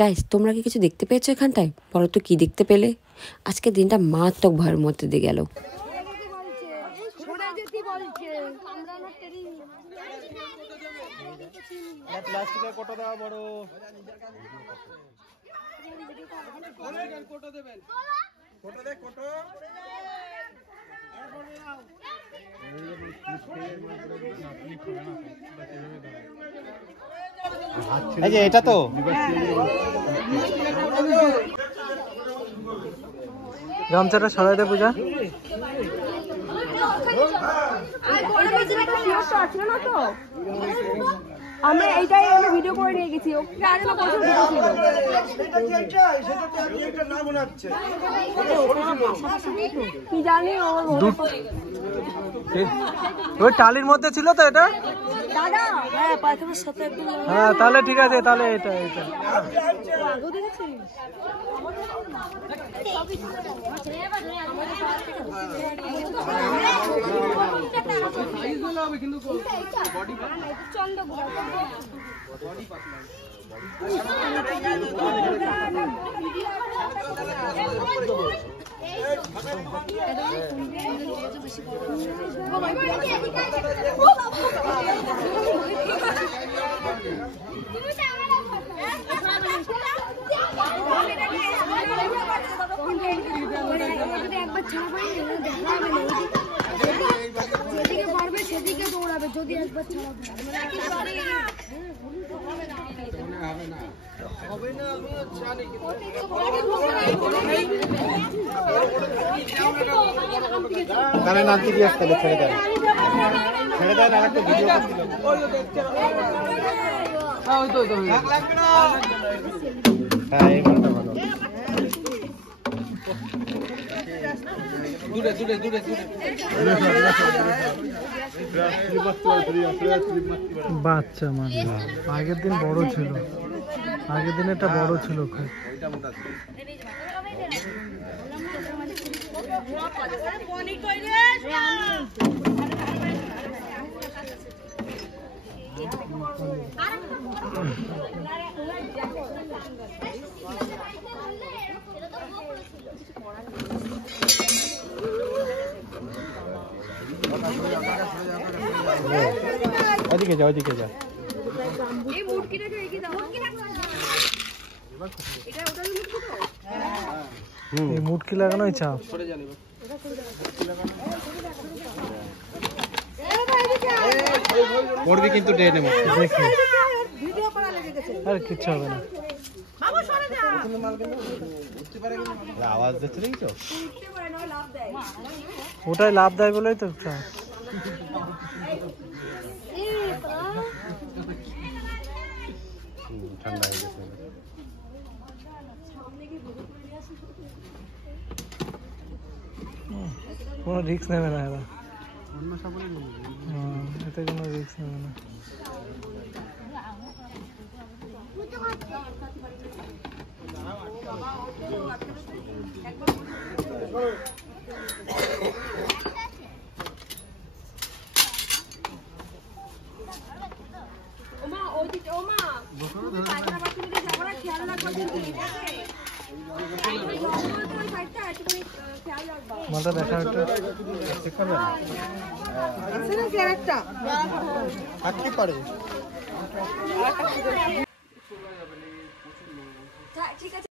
Guys, তোমরা কি কিছু দেখতে পেয়েছো এখানটায়? বলো তো কি দেখতে পেলে? আজকে দিনটা মারাত্মক ভয়ের মধ্যে দিয়ে গেল। এটা তো গামছাটা সরাই দে পূজা। আমরা এইটাই আমি ভিডিও করে নিয়ে গেছি। ওকে আগে না পছন্দ ছিল। কি জানি ওই টালির মধ্যে ছিল তো এটা দাদা। হ্যাঁ পাথরের সাথে একদম। হ্যাঁ তাহলে ঠিক আছে, তাহলে এটা আগেও দেখেছি। যেদিকে পারবে সেদিকে দৌড়াবে, যদি একবার তাহলে নাতি কি আসতে ছেড়ে দেন, ছেড়ে দেন। আর একটা ভিডিও হ্যাঁ এই মালটা ভালো। দূরে দূরে দূরে দূরে বাচ্চা মানে আগের দিন বড় ছিল, আগের দিন একটা বড় ছিল খুব। ওদিকে যা, ওদিকে যা। এই মুটকিটা রেখে দাও। এটা ওটার মুটকি তো? হুম, এই মুটকি লাগানোই চাপ। পড়বি কিন্তু ডেনে মত দেখি। ভিডিও করা লেগে গেছে। আর কিছু হবে না। বাবু সরে যা। উঠতে পারে কিন্তু আওয়াজ দিচ্ছে দেখছো? উঠতে পারে না, লাভ দেয়। ওটাই লাভ দেয় বলেই তো চাপ। ঠান্ডা হয়ে গেছে। কোনো রিস্ক নেবে না এরা, এতে কোনো রিস্ক নেবে না। ওমা ওইদিকে, ওমা পায়খানা বাথরুমে দিয়ে যাবো না, খেয়াল রাখবা কিন্তু, ঠিক আছে? মালটা দেখা একটা চেক করবেন আছে নাকি আরেকটা? থাকতে পারে। ঠিক আছে।